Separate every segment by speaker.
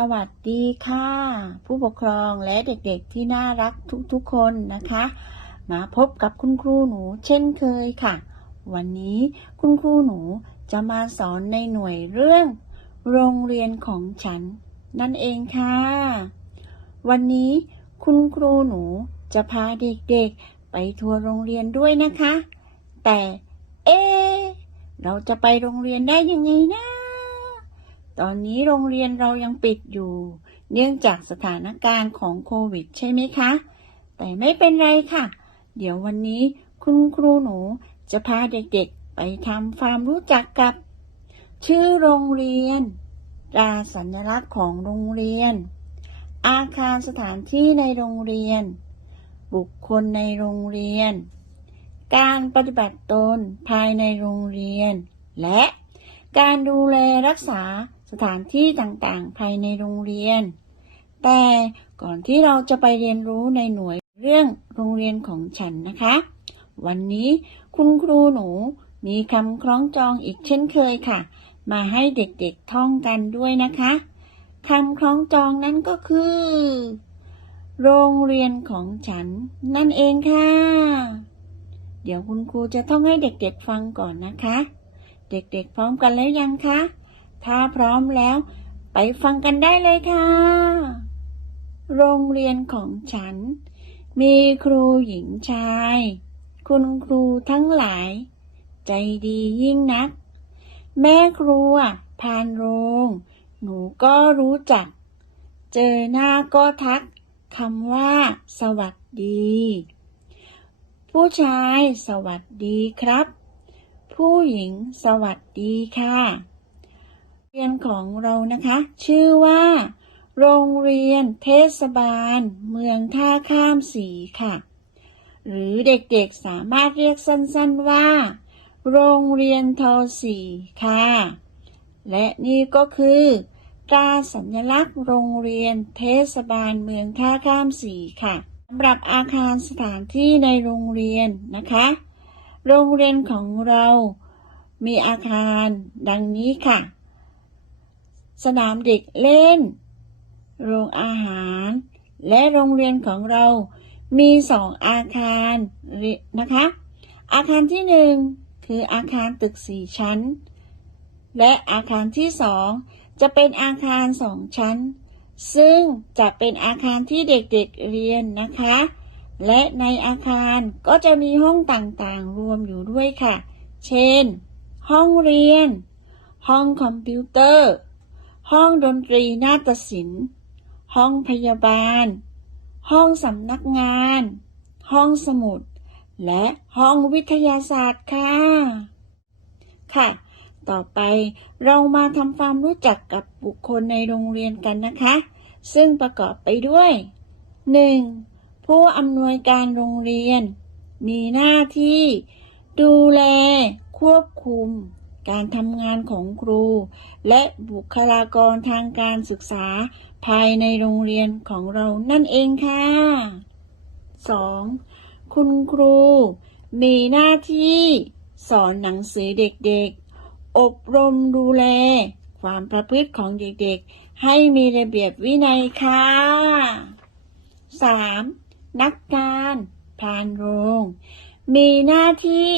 Speaker 1: สวัสดีค่ะ ผู้ปกครองและเด็กๆที่น่ารักทุกๆคนนะคะ มาพบกับคุณครูหนูเช่นเคยค่ะ วันนี้คุณครูหนูจะมาสอนในหน่วยเรื่อง โรงเรียนของฉัน นั่นเองค่ะ วันนี้คุณครูหนูจะพาเด็กๆไปทัวร์โรงเรียนด้วยนะคะ แต่เอ๊เราจะไปโรงเรียนได้ยังไงนะ ตอนนี้โรงเรียนเรายังปิดอยู่ เนื่องจากสถานการณ์ของโควิด ใช่ไหมคะ แต่ไม่เป็นไรค่ะ เดี๋ยววันนี้คุณครูหนูจะพาเด็กๆไปทำความรู้จักกับ ชื่อโรงเรียนตราสัญลักษณ์ของโรงเรียน อาคารสถานที่ในโรงเรียน บุคคลในโรงเรียน การปฏิบัติตนภายในโรงเรียน และการดูแลรักษา สถานที่ต่างๆ ภายในโรงเรียน แต่ก่อนที่เราจะไปเรียนรู้ในหน่วยเรื่องโรงเรียนของฉันนะคะ วันนี้คุณครูหนูมีคำคล้องจองอีกเช่นเคยค่ะ มาให้เด็กๆท่องกันด้วยนะคะคำคล้องจองนั้นก็คือ โรงเรียนของฉัน นั่นเองค่ะ เดี๋ยวคุณครูจะท่องให้เด็กๆฟังก่อนนะคะ เด็กๆพร้อมกันแล้วยังคะ ถ้าพร้อมแล้ว ไปฟังกันได้เลยค่ะ โรงเรียนของฉัน มีครูหญิงชาย คุณครูทั้งหลาย ใจดียิ่งนัก แม่ครัวพานโรง หนูก็รู้จัก เจอหน้าก็ทักคำว่า สวัสดี ผู้ชายสวัสดีครับ ผู้หญิงสวัสดีค่ะ เรียนของเรานะคะ ชื่อว่า โรงเรียนเทศบาล เมืองท่าข้ามสีค่ะ หรือเด็กๆสามารถเรียกสั้นๆว่า โรงเรียนทอสีค่ะ และนี่ก็คือตราสัญลักษณ์โรงเรียนเทศบาลเมืองท่าข้ามสีค่ะสำหรับอาคารสถานที่ในโรงเรียนนะคะ โรงเรียนของเรา มีอาคารดังนี้ค่ะ สนามเด็กเล่น โรงอาหาร และโรงเรียนของเรามีสองอาคารนะคะ อาคารที่หนึ่งคืออาคารตึกสี่ชั้น และอาคารที่สองจะเป็นอาคารสองชั้น ซึ่งจะเป็นอาคารที่เด็กๆเรียนนะคะ และในอาคารก็จะมีห้องต่างๆรวมอยู่ด้วยค่ะ เช่น ห้องเรียน ห้องคอมพิวเตอร์ ห้องดนตรีนาฏศิลป์ ห้องพยาบาล ห้องสำนักงาน ห้องสมุด และห้องวิทยาศาสตร์ค่ะ ค่ะ ต่อไปเรามาทำความรู้จักกับบุคคลในโรงเรียนกันนะคะ ซึ่งประกอบไปด้วย 1. ผู้อำนวยการโรงเรียน มีหน้าที่ ดูแล ควบคุม การทำงานของครู และบุคลากรทางการศึกษาภายในโรงเรียนของเรานั่นเองค่ะ 2. คุณครู มีหน้าที่ สอนหนังสือเด็กๆ อบรมดูแล ความประพฤติของเด็กๆ ให้มีระเบียบวินัยค่ะ 3. นักการพานโรง มีหน้าที่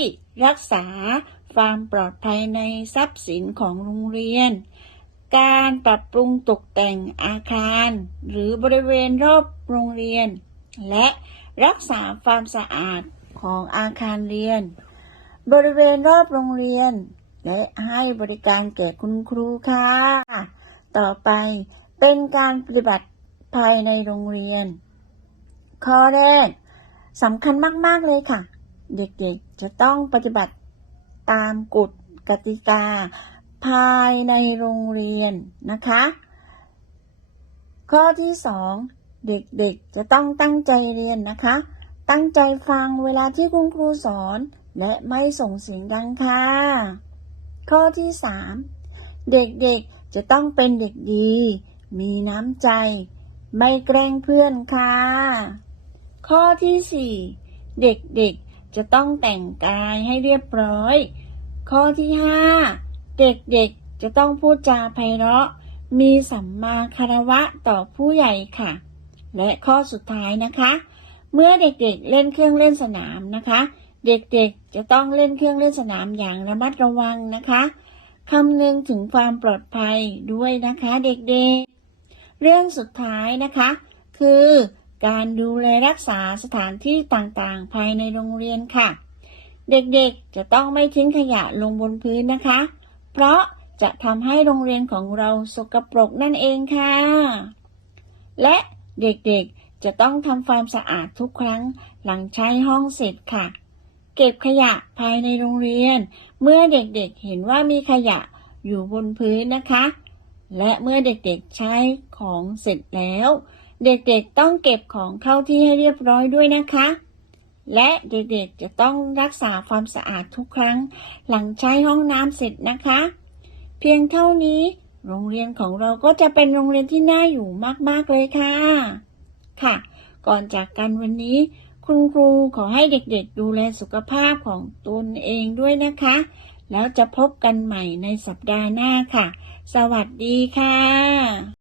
Speaker 1: รักษา ความปลอดภัยในทรัพย์สินของโรงเรียน การปรับปรุงตกแต่งอาคาร หรือบริเวณรอบโรงเรียน และรักษาความสะอาดของอาคารเรียน บริเวณรอบโรงเรียน และให้บริการแก่คุณครูค่ะ ต่อไปเป็นการปฏิบัติภายในโรงเรียน ข้อแรกสำคัญมาก ๆ เลยค่ะ เด็กๆจะต้องปฏิบัติ ตามกฎกติกา ภายในโรงเรียนนะคะ ข้อที่สองเด็กๆจะต้องตั้งใจเรียนนะคะ ตั้งใจฟังเวลาที่คุณครูสอน และไม่ส่งเสียงดังค่ะ ข้อที่สามเด็กๆจะต้องเป็นเด็กดี มีน้ำใจ ไม่แกล้งเพื่อนค่ะ ข้อที่สี่เด็กๆ จะต้องแต่งกายให้เรียบร้อย ข้อที่ห้าเด็กๆจะต้องพูดจาไพเราะ มีสัมมาคารวะต่อผู้ใหญ่ค่ะ และข้อสุดท้ายนะคะ เมื่อเด็กๆเล่นเครื่องเล่นสนามนะคะ เด็กๆจะต้องเล่นเครื่องเล่นสนามอย่างระมัดระวังนะคะคำนึงถึงความปลอดภัยด้วยนะคะเด็กๆ เรื่องสุดท้ายนะคะ คือ การดูแลรักษาสถานที่ต่างๆ ภายในโรงเรียนค่ะ เด็กๆจะต้องไม่ทิ้งขยะลงบนพื้นนะคะ เพราะจะทำให้โรงเรียนของเราสกปรกนั่นเองค่ะ และเด็กๆจะต้องทำความสะอาดทุกครั้งหลังใช้ห้องเสร็จค่ะ เก็บขยะภายในโรงเรียน เมื่อเด็กๆเห็นว่ามีขยะอยู่บนพื้นนะคะ และเมื่อเด็กๆใช้ของเสร็จแล้ว เด็กๆต้องเก็บของเข้าที่ให้เรียบร้อยด้วยนะคะ และเด็กๆจะต้องรักษาความสะอาดทุกครั้ง หลังใช้ห้องน้ำเสร็จนะคะ เพียงเท่านี้โรงเรียนของเราก็จะเป็นโรงเรียนที่น่าอยู่มากๆเลยค่ะ ค่ะ ก่อนจากกันวันนี้ คุณครูขอให้เด็กๆ ดูแลสุขภาพของตนเองด้วยนะคะ แล้วจะพบกันใหม่ในสัปดาห์หน้าค่ะ สวัสดีค่ะ